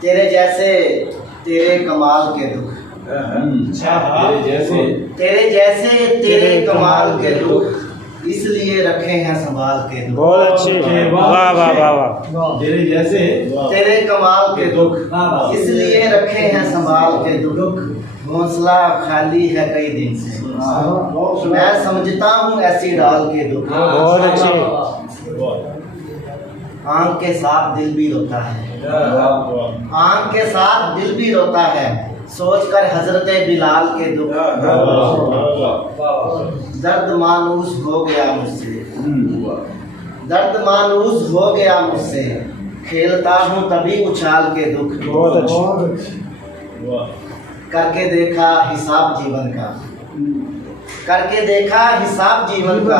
तेरे जैसे तेरे कमाल के दुख, तेरे जैसे तेरे कमाल के दुख, इसलिए रखे हैं संभाल के दुख। बहुत अच्छे, वाह वाह वाह वाह। तेरे जैसे तेरे कमाल के दुख, इसलिए रखे हैं संभाल के दुख। हौसला खाली है कई दिन से, मैं समझता हूँ ऐसी डाल के दुख। बहुत अच्छे। आँख के साथ दिल भी रोता है, आँख के साथ दिल भी रोता है, सोचकर हजरत बिलाल के दुख। दर्द मानूस हो गया मुझसे, दर्द मानूस हो गया मुझसे, खेलता हूँ तभी उछाल के दुख। बहुत अच्छे। करके देखा हिसाब जीवन का, करके देखा हिसाब जीवन का,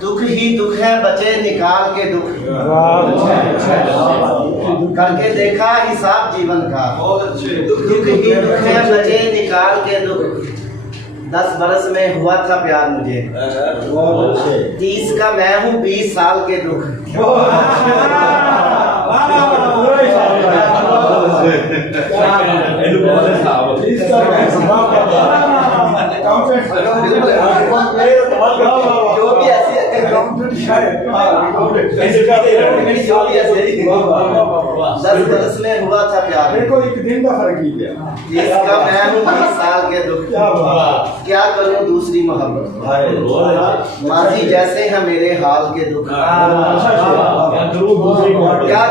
दुख ही दुख है बचे निकाल के दुख। करके देखा हिसाब जीवन का, दुख ही दुख है बचे निकाल के दुख। 10 बरस में हुआ था प्यार मुझे, 30 का मैं हूँ 20 साल के दुख। जो भी ऐसे 10 बरस में हुआ था प्यार, देखो एक दिन का फर्क ही क्या। जिसका मैं हूँ 20 साल के दुख। क्या करूँ दूसरी मोहब्बत, माजी जैसे है मेरे हाल के दुख। क्या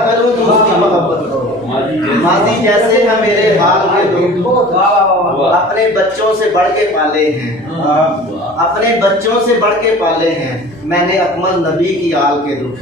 करूँ दूसरी मोहब्बत को, माजी जैसे है मेरे हाल के दुख। अपने बच्चों से बढ़ के पाले हैं, अपने बच्चों से बढ़ के पाले हैं, मैंने अकमल नबी की आल के दुख।